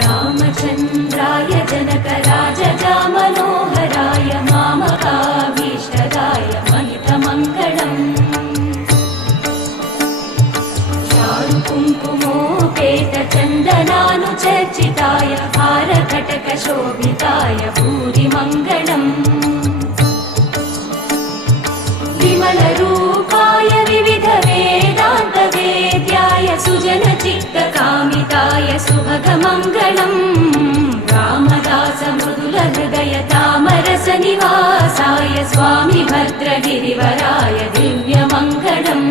रामचन्द्राय जनकराजजामनोहराय मामकाभीष्टदाय महितमङ्गलम् चारुकुङ्कुमोपेतचन्दनानुचर्चिताय हारकटकशोभिताय भूरिमङ्गलम् विमलरूपाय विविधवेदान्तवेद्याय सुजनचित्तकामिताय सुभगमङ्गलम् रामदासमृदुलहृदय तामरसनिवासाय स्वामि भद्रगिरिवराय दिव्यमङ्गलम्